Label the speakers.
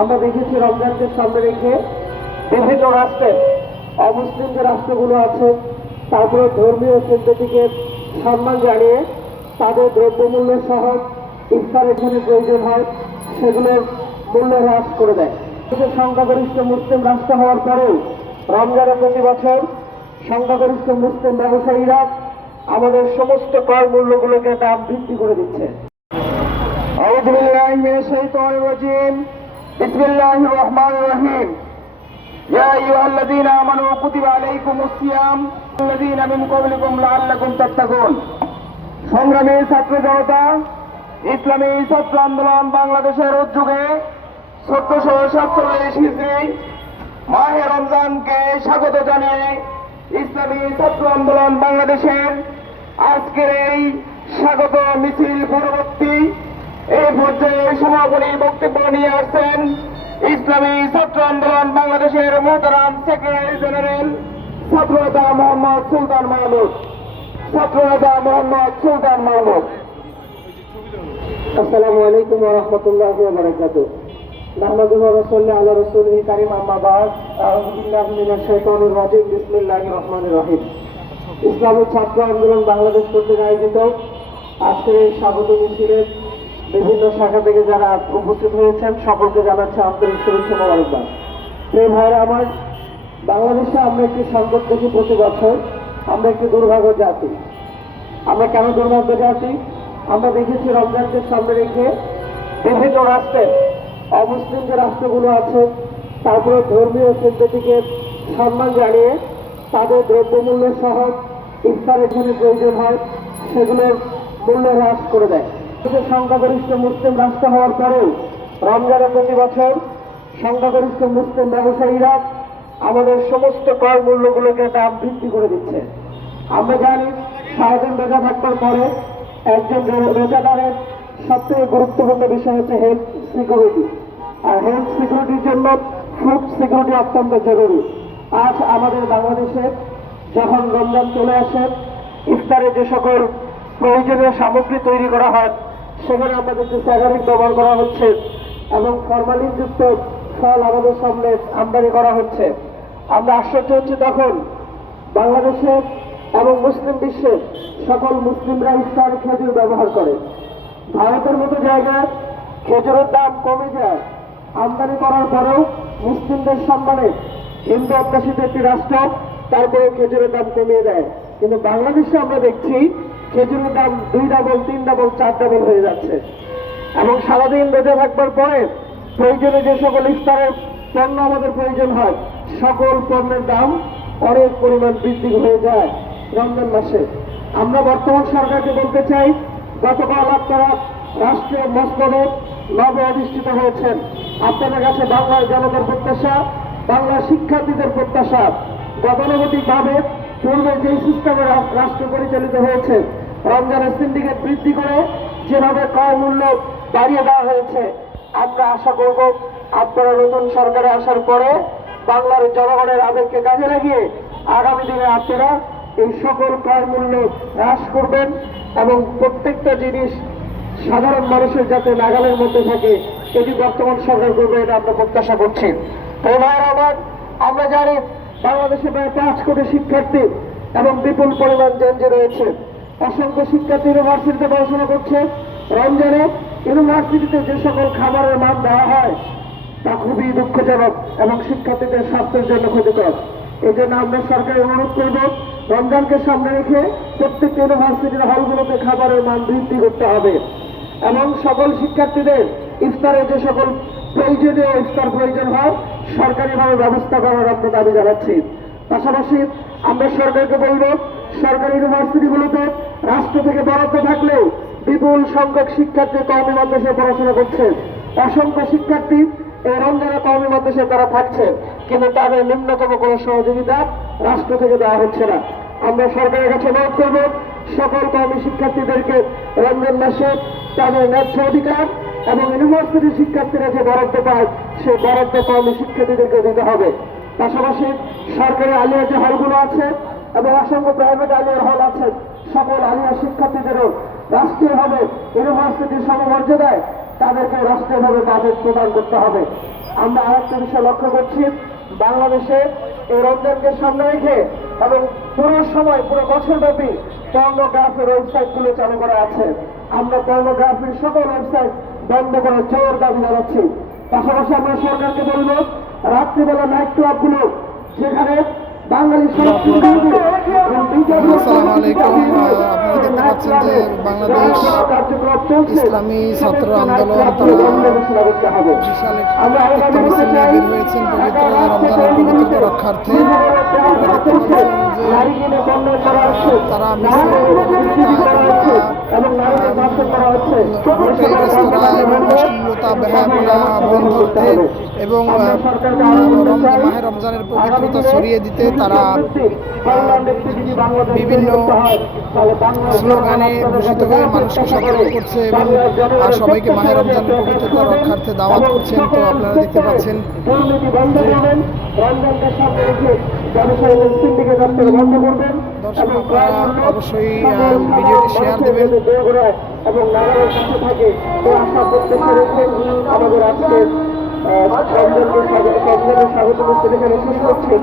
Speaker 1: আমরা দেখেছি রমজানকে সামনে রেখে বিভিন্ন রাষ্ট্রের অমুসলিম যে রাষ্ট্রগুলো আছে তারপরে ধর্মীয় পদ্ধতিকে সম্মান জানিয়ে তাদের দ্রব্যমূল্য সহ ইফতারের জন্য প্রয়োজন হয় সেগুলোর মূল্য হ্রাস করে দেয় কিন্তু সংখ্যাগরিষ্ঠ মুসলিম রাষ্ট্র হওয়ার পরেও রমজানে প্রতি বছর সংখ্যাগরিষ্ঠ মুসলিম ব্যবসায়ীরা আমাদের সমস্ত ক্রয় মূল্যগুলোকে দাম বৃদ্ধি করে দিচ্ছে أعوذ بالله من الشيطان الرجيم بسم الله الرحمن الرحيم يا أيها الذين آمنوا كتب عليكم الصيام الذين من قبلكم لعلكم تتقون সংগ্রামী ছাত্র জনতা ইসলামী ছাত্র আন্দোলন বাংলাদেশের উদ্যোগে চোদ্দশো সাতচল্লিশ হিজড়ি মাহে রমজানকে স্বাগত জানিয়ে ইসলামী ছাত্র আন্দোলন বাংলাদেশের আজকের এই স্বাগত মিছিল পরবর্তী এই পর্যায়ে সমাপনী বক্তব্য নিয়ে আসছেন ইসলামী ছাত্র আন্দোলন বাংলাদেশের মোহতারাম সেক্রেটারি জেনারেল ছাত্রনেতা মোহাম্মদ সুলতান মাহমুদ। ছাত্রনেতা মোহাম্মদ সুলতান মাহমুদ। আসসালামু আলাইকুম রাহমাতুল্লাহি আউযু মিনাশ শাইতানির রাজিম। বিসমিল্লাহির ইসলামী ছাত্র আন্দোলন বাংলাদেশ কর্তৃক আয়োজিত আজকের স্বাগত মিছিলের বিভিন্ন শাখা থেকে যারা উপস্থিত হয়েছেন, সকলকে জানাচ্ছে আন্তরিক শুভেচ্ছা মোবারকবাদ। প্রিয় ভাইরা আমার বাংলাদেশে আমরা একটি সংকট দেখি প্রতি বছর। আমরা একটি দুর্ভাগ্য জাতি। আমরা কেন দুর্ভাগ্য জাতি? আমরা দেখেছি রমজানকে সামনে রেখে বিভিন্ন রাষ্ট্রের অমুসলিম যে রাষ্ট্রগুলো আছে, তারপরে ধর্মীয় পদ্ধতিকে সম্মান জানিয়ে তাদের দ্রব্যমূল্য সহ ইফতারের জন্য প্রয়োজন হয়, সেগুলোর মূল্য হ্রাস করে দেয়। সংখ্যাগরিষ্ঠ মুসলিম রাষ্ট্র হওয়ার পরেও রমজানের প্রতি বছর সংখ্যাগরিষ্ঠ মুসলিম ব্যবসায়ীরা আমাদের সমস্ত ক্রয় মূল্যগুলোকে দাম বৃদ্ধি করে দিচ্ছে। আমরা জানি সারাদিন রোজা থাকবার পরে একজন রোজাদারের সবথেকে গুরুত্বপূর্ণ বিষয় হচ্ছে হেলথ সিকিউরিটি আর হেলথ সিকিউরিটির জন্য ফুড সিকিউরিটি অত্যন্ত জরুরি। আজ আমাদের বাংলাদেশে যখন রমজান চলে আসে, ইফতারে যে সকল প্রয়োজনীয় সামগ্রী তৈরি করা হয় সেখানে আমাদের যে স্যাগারিক ব্যবহার করা হচ্ছে এবং ফরমালিনযুক্ত ফল আমাদের সামনে আমদানি করা হচ্ছে। আমরা আশ্চর্য হচ্ছে তখন বাংলাদেশে এবং মুসলিম বিশ্বে সকল মুসলিমরা ইফতার খেজুর ব্যবহার করে। ভারতের মতো জায়গায় খেজুরের দাম কমে যায়। আমদানি করার পরেও মুসলিমদের সম্মানে হিন্দু অভ্যাসিত একটি রাষ্ট্র তারপরে খেজুরের দাম কমিয়ে দেয়। কিন্তু বাংলাদেশে আমরা দেখছি খেজুরের দাম দুই ডাবল তিন ডাবল চার ডাবল হয়ে যাচ্ছে। এবং সারাদিন রোজা থাকবার পরে প্রয়োজনে যে সকল ইফতারের পণ্য আমাদের প্রয়োজন হয়, সকল পণ্যের দাম অনেক পরিমাণ বৃদ্ধি হয়ে যায় রমজান মাসে। আমরা বর্তমান সরকারকে বলতে চাই, গতকাল আপনারা রাষ্ট্রীয় মসনদে নব অধিষ্ঠিত হয়েছেন। আপনাদের কাছে বাংলার জনতার প্রত্যাশা, বাংলার শিক্ষার্থীদের প্রত্যাশা, গতানুগতিকভাবে পূর্বে যে সিস্টেমে রাষ্ট্র পরিচালিত হয়েছে রমজানের সিন্ডিকেট বৃদ্ধি করে যেভাবে ক্রয় মূল্য বাড়িয়ে দেওয়া হয়েছে, আমরা আশা করব আপনারা নতুন সরকারে আসার পরে বাংলার জনগণের আবেগকে কাজে লাগিয়ে আগামী দিনে আপনারা এই সকল ক্রয় মূল্য হ্রাস করবেন এবং প্রত্যেকটা জিনিস সাধারণ মানুষের যাতে নাগালের মধ্যে থাকে, এটি বর্তমান সরকার করবে এটা আমরা প্রত্যাশা করছি। তো ভাইয়ের আমার, আমরা জানি বাংলাদেশে প্রায় পাঁচ কোটি শিক্ষার্থী এবং বিপুল পরিমাণ জেনজি রয়েছে অসংখ্য শিক্ষার্থী ইউনিভার্সিটিতে পড়াশোনা করছে। রমজানে ইউনিভার্সিটিতে যে সকল খাবারের মান দেওয়া হয়, তা খুবই দুঃখজনক এবং শিক্ষার্থীদের স্বাস্থ্যের জন্য ক্ষতিকর। এই জন্য আমরা সরকারি অনুরোধ করব, রমজানকে সামনে রেখে প্রত্যেকটা ইউনিভার্সিটির হলগুলোতে খাবারের মান বৃদ্ধি করতে হবে এবং সকল শিক্ষার্থীদের ইফতারে যে সকল প্রয়োজনীয় ইফতার প্রয়োজন হয়, সরকারিভাবে ব্যবস্থা করার আমরা দাবি জানাচ্ছি। পাশাপাশি আমরা সরকারকে বলব, সরকারি ইউনিভার্সিটিগুলোতে রাষ্ট্র থেকে বরাদ্দ থাকলেও বিপুল সংখ্যক শিক্ষার্থী কর্মী মাদ্রাসায় পড়াশোনা করছে অসংখ্য শিক্ষার্থী এই রমজানের কর্মী মাদ্রাসায় তারা থাকছে কিন্তু তাদের নিম্নতম কোনো সহযোগিতা রাষ্ট্র থেকে দেওয়া হচ্ছে না। আমরা সরকারের কাছে অনুরোধ করব, সকল কর্মী শিক্ষার্থীদেরকে রমজান মাসে তাদের ন্যায্য অধিকার এবং ইউনিভার্সিটির শিক্ষার্থীরা যে বরাদ্দ পায়, সেই বরাদ্দ কর্মী শিক্ষার্থীদেরকে দিতে হবে। পাশাপাশি সরকারি আলিয়া যে হলগুলো আছে এবং অসংখ্য প্রাইভেট আলিয়ার হল আছে সকল আলিয়া শিক্ষার্থীদেরও রাষ্ট্রীয়ভাবে ইউনিভার্সিটির সমমর্যাদায় তাদেরকে রাষ্ট্রীয়ভাবে বাজেট প্রদান করতে হবে। আমরা আরেকটা বিষয় লক্ষ্য করছি, বাংলাদেশে এই রমজানকে সামনে রেখে এবং পুরো সময়, পুরো বছর ব্যাপী পর্নোগ্রাফির ওয়েবসাইটগুলো চালু করা আছে। আমরা পর্নোগ্রাফির সকল ওয়েবসাইট বন্ধ করার জোর দাবি জানাচ্ছি। পাশাপাশি আমরা সরকারকে বলব, রাত্রিবেলা নাইট ক্লাবগুলো, যেখানে
Speaker 2: আসসালামু আলাইকুম। আপনারা দেখতে পাচ্ছেন যে বাংলাদেশ ইসলামী ছাত্র আন্দোলন তারা বিশাল একটি মিছিল বের হয়েছেন পবিত্র রমজানের রক্ষার্থে। তারা রেস্তোরাঁ এবং অশ্লীলতা বেহায়াপনা বন্ধ করতে এবং মাহে রমজানের পবিত্রতা ছড়িয়ে দিতে তারা বিভিন্ন স্লোগানে ভূষিত হয়ে মানুষকে সতর্ক করছে এবং আর সবাইকে মাহে রমজানের পবিত্রতা রক্ষার্থে দাওয়াত করছেন। তো আপনারা দেখতে পাচ্ছেন
Speaker 1: রমজানকে সামনে রেখে ব্যবসায়ী সিন্ডিকেট বন্ধ করবেন।
Speaker 2: দর্শক আপনারা অবশ্যই ভিডিওটি শেয়ার দেবেন।
Speaker 1: এবং কাছে থাকে আমাদের আজকে রমজানকে স্বাগত রমজানের স্বাগত করছি